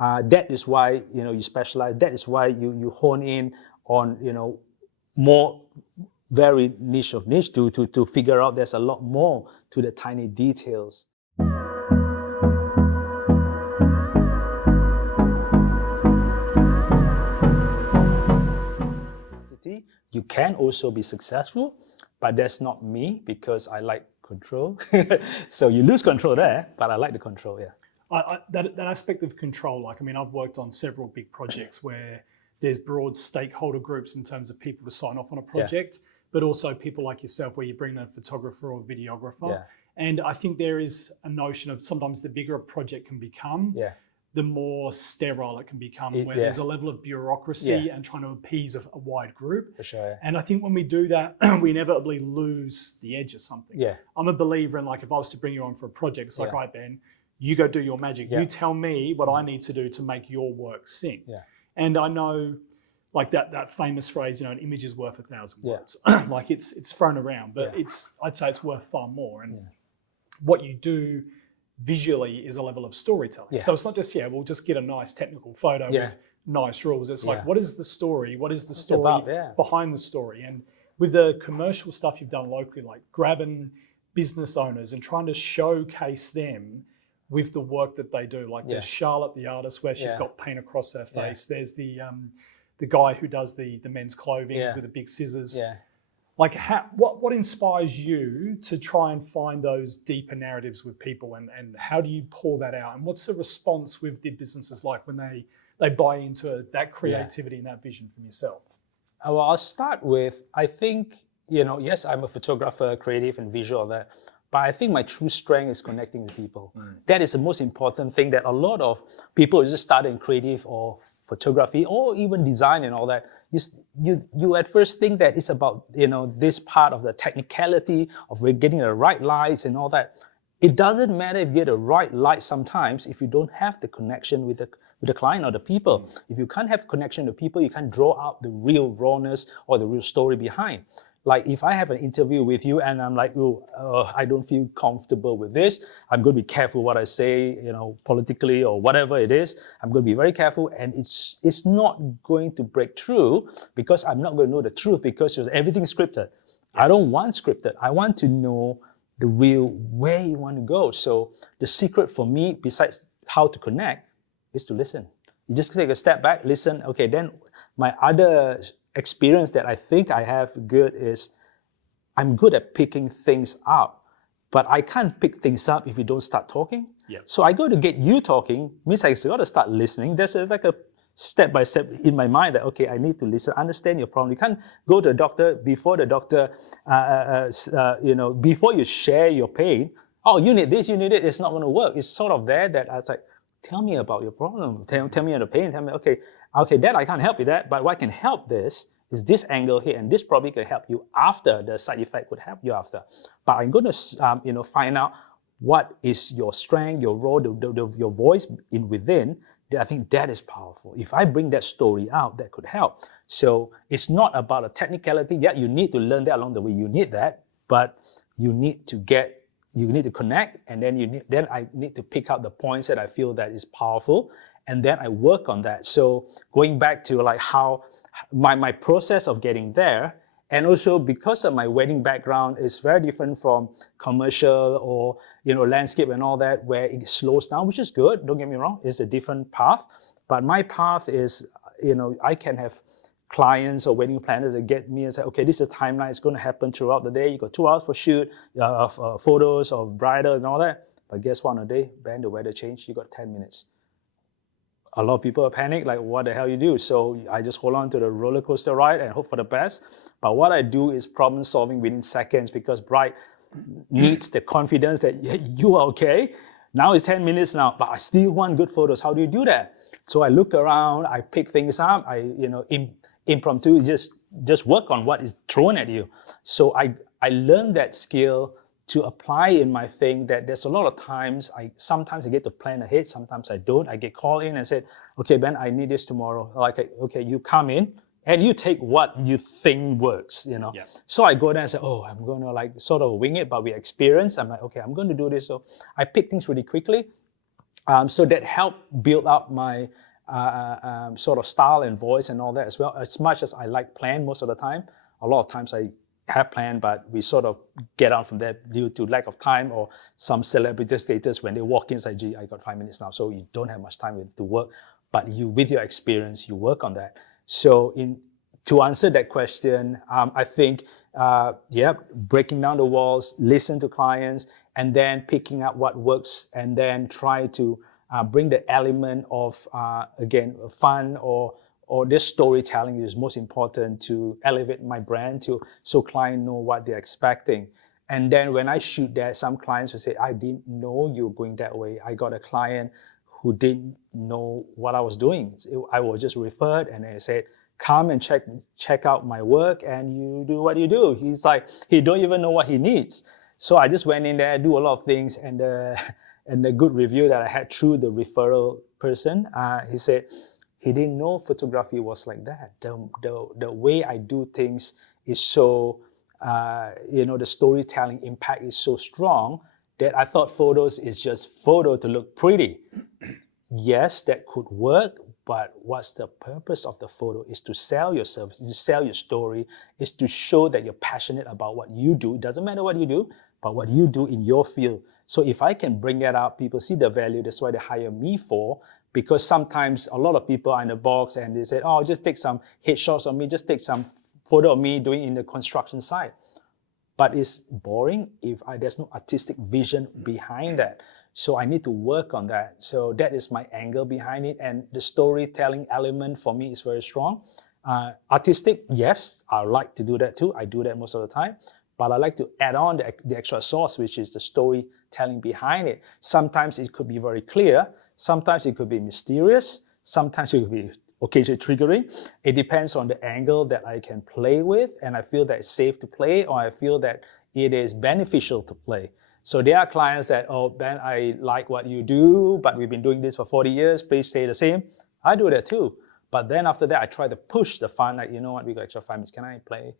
That is why, you specialize. That is why you hone in on, more very niche of niche to figure out there's a lot more to the tiny details. You can also be successful, but that's not me because I like control. So you lose control there, but I like the control, yeah. That aspect of control, I've worked on several big projects where there's broad stakeholder groups in terms of people to sign off on a project, but also people like yourself where you bring a photographer or videographer. Yeah. And I think there is a notion of sometimes the bigger a project can become, the more sterile it can become, where there's a level of bureaucracy and trying to appease a wide group. For sure, yeah. And I think when we do that, we inevitably lose the edge of something. Yeah. I'm a believer in, if I was to bring you on for a project, it's like, right, Ben, you go do your magic. You tell me what I need to do to make your work sing. Yeah. And I know, that famous phrase, an image is worth 1,000 words. It's thrown around, but I'd say it's worth far more. And what you do visually is a level of storytelling. Yeah. So it's not just, we'll just get a nice technical photo with nice rules. It's like, what is the story? What is the story behind the story? And with the commercial stuff you've done locally, like grabbing business owners and trying to showcase them with the work that they do. There's Charlotte, the artist, where she's got paint across her face. There's the guy who does the men's clothing with the big scissors. Yeah. What inspires you to try and find those deeper narratives with people, and how do you pull that out? And what's the response with the businesses like when they buy into that creativity and that vision from yourself? Well, I'll start with, I think, yes, I'm a photographer, creative and visual, but I think my true strength is connecting with people. That is the most important thing that a lot of people just start in creative or photography or even design and all that. You at first think that it's about, this part of the technicality of getting the right lights and all that. It doesn't matter if you get the right light sometimes if you don't have the connection with the client or the people. If you can't have connection with people, you can't draw out the real rawness or the real story behind. Like if I have an interview with you and I'm like, I don't feel comfortable with this, I'm going to be careful what I say, politically or whatever it is. I'm going to be very careful, and it's not going to break through because I'm not going to know the truth because everything's scripted. Yes. I don't want scripted. I want to know the real way you want to go. So the secret for me, besides how to connect, is to listen. You just take a step back, listen. Okay, then my other experience that I think I have good is I'm good at picking things up, but I can't pick things up if you don't start talking. Yep. So I go to get you talking, means I got to start listening. There's like a step by step in my mind that, okay, I need to listen, understand your problem. You can't go to the doctor before the doctor, before you share your pain. Oh, you need this, you need it. It's not going to work. It's sort of there that I was like, tell me about your problem. Tell me the pain. Tell me, okay, that I can't help you that, but what can help this is this angle here, and this probably could help you after the side effect would help you after. But I'm going to find out what is your strength, your role, your voice within. I think that is powerful. If I bring that story out, that could help. So it's not about a technicality. Yeah, you need to learn that along the way. You need that, but you need to connect, and then I need to pick out the points that I feel that is powerful. And then I work on that. So going back to how my process of getting there, and also because of my wedding background is very different from commercial or landscape and all that, where it slows down, which is good. Don't get me wrong, it's a different path. But my path is, I can have clients or wedding planners that get me and say, okay, this is a timeline. It's going to happen throughout the day. You got 2 hours for shoot, photos of bridal and all that. But guess what? On a day, Ben, the weather changed. You got 10 minutes. A lot of people are panicked, like, what the hell you do? So I just hold on to the roller coaster ride and hope for the best. But what I do is problem solving within seconds, because bride needs the confidence that you are okay. Now it's 10 minutes now, but I still want good photos. How do you do that? So I look around, I pick things up, I impromptu just work on what is thrown at you. So I learned that skill to apply in my thing, that there's a lot of times, sometimes I get to plan ahead, sometimes I don't. I get called in and said, okay, Ben, I need this tomorrow. Like, okay, you come in and you take what you think works, Yeah. So I go there and say, oh, I'm going to sort of wing it, but we experience. I'm like, okay, I'm going to do this. So I pick things really quickly. So that helped build up my sort of style and voice and all that as well. As much as I like plan most of the time, a lot of times I have planned, but we sort of get out from there due to lack of time or some celebrity status when they walk in, say, gee, I got 5 minutes now. So you don't have much time to work, but you, with your experience, you work on that. So to answer that question, I think, breaking down the walls, listen to clients, and then picking up what works, and then try to bring the element of, again, fun or this storytelling is most important to elevate my brand so clients know what they're expecting. And then when I shoot that, some clients will say, I didn't know you were going that way. I got a client who didn't know what I was doing. I was just referred, and they said, come and check out my work, and you do what you do. He's like, he don't even know what he needs. So I just went in there, do a lot of things, and the good review that I had through the referral person, he said, he didn't know photography was like that. The way I do things is so, the storytelling impact is so strong that I thought photos is just photo to look pretty. Yes, that could work, but what's the purpose of the photo? Is to sell your service, is to sell your story, is to show that you're passionate about what you do. It doesn't matter what you do, but what you do in your field. So if I can bring that out, people see the value. That's why they hire me for. Because sometimes a lot of people are in the box and they say, oh, just take some headshots of me, just take some photo of me doing in the construction site. But it's boring if there's no artistic vision behind that. So I need to work on that. So that is my angle behind it. And the storytelling element for me is very strong. Artistic, yes, I like to do that too. I do that most of the time. But I like to add on the extra sauce, which is the storytelling behind it. Sometimes it could be very clear. Sometimes it could be mysterious. Sometimes it could be occasionally triggering. It depends on the angle that I can play with, and I feel that it's safe to play, or I feel that it is beneficial to play. So there are clients that, oh, Ben, I like what you do, but we've been doing this for 40 years. Please stay the same. I do that too. But then after that, I try to push the fun. Like, you know what, we got extra 5 minutes. Can I play?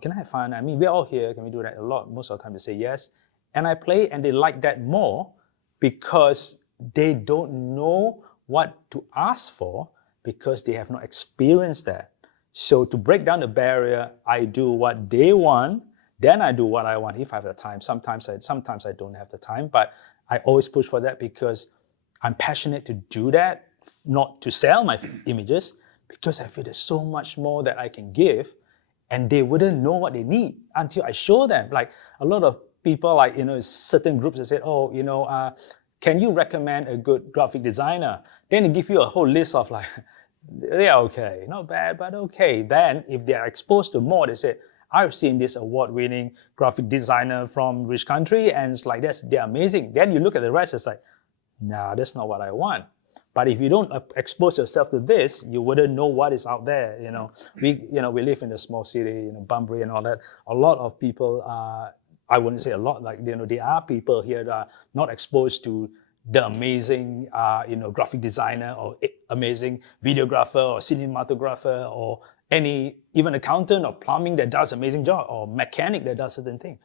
Can I have fun? I mean, we're all here. Can we do that a lot? Most of the time they say yes. And I play, and they like that more because they don't know what to ask for because they have not experienced that. So to break down the barrier, I do what they want, then I do what I want if I have the time. Sometimes I don't have the time, but I always push for that because I'm passionate to do that, not to sell my images, because I feel there's so much more that I can give, and they wouldn't know what they need until I show them. Like a lot of people, like, certain groups that said, oh, can you recommend a good graphic designer? Then they give you a whole list of like, yeah, okay, not bad, but okay. Then if they are exposed to more, they say, I've seen this award-winning graphic designer from which country, and it's like, they're amazing. Then you look at the rest, it's like, nah, that's not what I want. But if you don't expose yourself to this, you wouldn't know what is out there. We live in a small city, Bunbury and all that. A lot of people I wouldn't say a lot, like, there are people here that are not exposed to the amazing, graphic designer or amazing videographer or cinematographer or even accountant or plumbing that does amazing job or mechanic that does certain thing,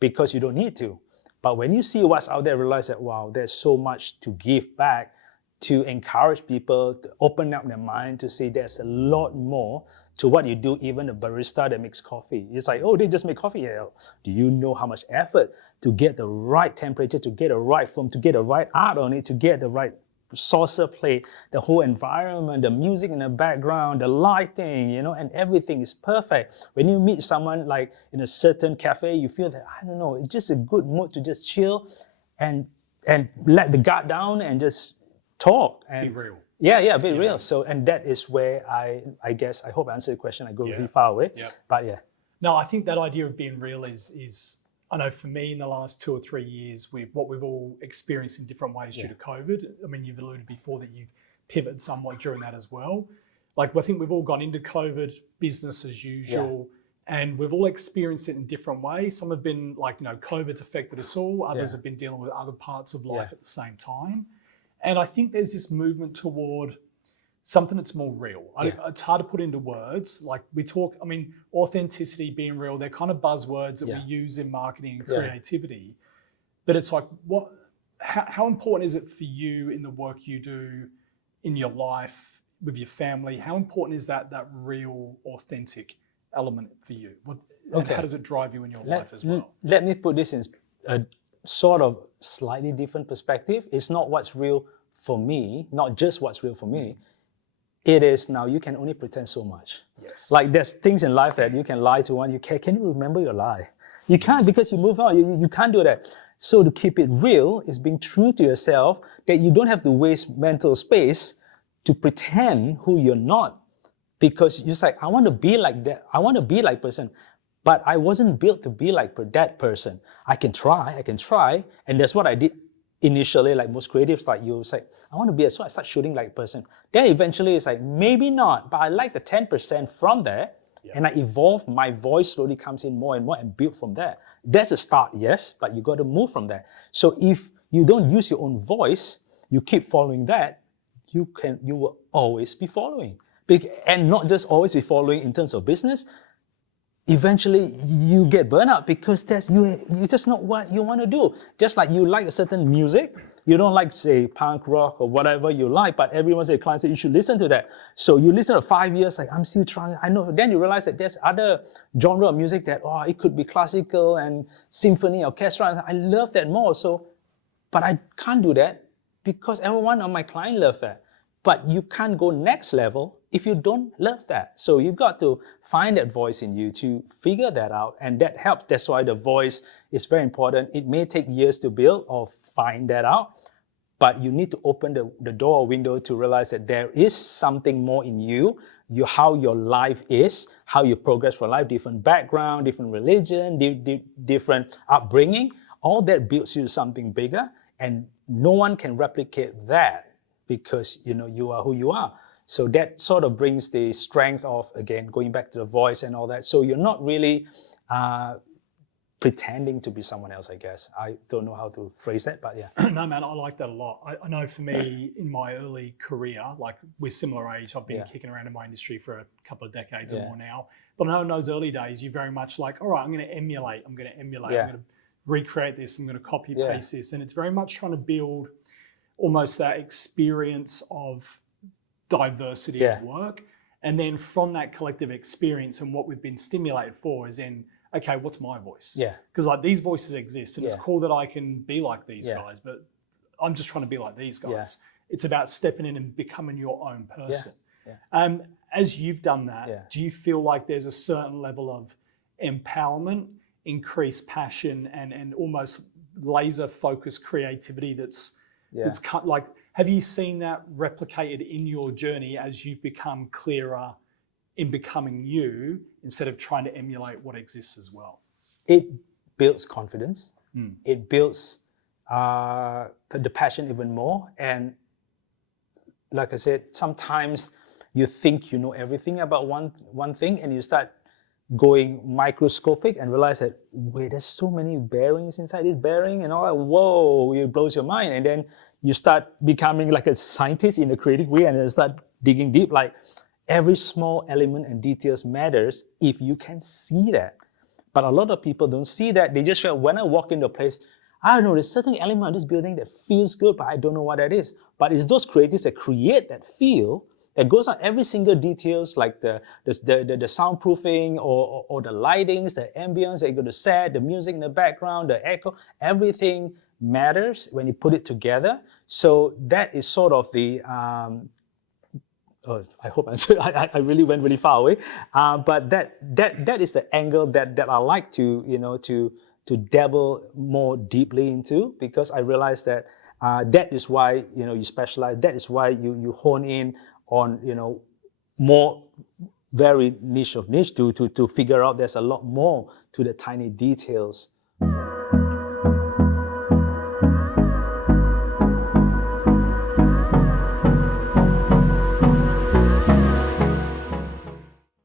because you don't need to. But when you see what's out there, realize that, wow, there's so much to give back, to encourage people to open up their mind to see there's a lot more to what you do. Even a barista that makes coffee, it's like, oh, they just make coffee. Yeah. Do you know how much effort to get the right temperature, to get the right foam, to get the right art on it, to get the right saucer plate, the whole environment, the music in the background, the lighting, and everything is perfect. When you meet someone like in a certain cafe, you feel that, I don't know, it's just a good mood to just chill and let the guard down and just talk and be real. Yeah, be real. So, and that is where I guess, I hope I answered the question. I go really far away, but yeah. No, I think that idea of being real is I know for me in the last 2 or 3 years, what we've all experienced in different ways due to COVID. I mean, you've alluded before that you've pivoted somewhat during that as well. Like, I think we've all gone into COVID, business as usual, and we've all experienced it in different ways. Some have been like, COVID's affected us all. Others have been dealing with other parts of life at the same time. And I think there's this movement toward something that's more real. It's hard to put into words. Like we talk, authenticity, being real, they're kind of buzzwords that we use in marketing and creativity. But it's like, how important is it for you in the work you do in your life with your family? How important is that real, authentic element for you? And how does it drive you in your life as well? Let me put this in a sort of slightly different perspective. It's not what's real for me, not just what's real for me. It is now you can only pretend so much. Yes. Like there's things in life that you can lie to one. Can you remember your lie? You can't because you move on. You can't do that. So to keep it real is being true to yourself, that you don't have to waste mental space to pretend who you're not, because you're like, I want to be like that. I want to be like person, but I wasn't built to be like that person. I can try, and that's what I did initially. Like most creatives, like you say, I want to be so I start shooting like a person. Then eventually it's like, maybe not, but I like the 10% from there, and I evolve. My voice slowly comes in more and more and build from there. That's a start, yes, but you got to move from there. So if you don't use your own voice, you keep following that, you will always be following. And not just always be following in terms of business. Eventually you get burnout because it's just not what you want to do. Just like you like a certain music, you don't like, say, punk rock or whatever you like, but everyone say, client said you should listen to that. So you listen to 5 years, like I'm still trying, I know. Then you realize that there's other genre of music that, it could be classical and symphony, orchestra. I love that more. So, but I can't do that because everyone on my client loves that. But you can't go next level if you don't love that. So you've got to find that voice in you to figure that out, and that helps. That's why the voice is very important. It may take years to build or find that out, but you need to open the door or window to realize that there is something more in you, how your life is, how you progress for life, different background, different religion, different upbringing. All that builds you to something bigger, and no one can replicate that because you are who you are. So that sort of brings the strength of, again, going back to the voice and all that. So you're not really pretending to be someone else, I guess. I don't know how to phrase that, but yeah. No, man, I like that a lot. I know for me, in my early career, like we're similar age, I've been kicking around in my industry for a couple of decades or more now. But I know in those early days, you're very much like, all right, I'm going to emulate, I'm going to recreate this, I'm going to copy paste this. And it's very much trying to build almost that experience of diversity of work. And then from that collective experience and what we've been stimulated for is in, okay, what's my voice? Yeah. Because like these voices exist and it's cool that I can be like these guys, but I'm just trying to be like these guys. Yeah. It's about stepping in and becoming your own person. Yeah. As you've done that, do you feel like there's a certain level of empowerment, increased passion, and almost laser focused creativity that's cut like, have you seen that replicated in your journey as you become clearer in becoming you instead of trying to emulate what exists as well? It builds confidence. It builds the passion even more. And like I said, sometimes you think you know everything about one thing, and you start going microscopic and realize that, wait, there's so many bearings inside this bearing and all that. Whoa, it blows your mind. And then you start becoming like a scientist in a creative way, and then start digging deep. Like every small element and details matters if you can see that. But a lot of people don't see that. They just feel, when I walk into a place, I don't know, there's a certain element of this building that feels good, but I don't know what that is. But it's those creatives that create that feel that goes on every single details, like the soundproofing or the lightings, the ambience that you go to set, the music in the background, the echo, everything matters when you put it together. So that is sort of the, I hope I really went really far away. But that is the angle that I like to, to dabble more deeply into, because I realize that that is why, you specialize. That is why you hone in on, more very niche of niche to figure out there's a lot more to the tiny details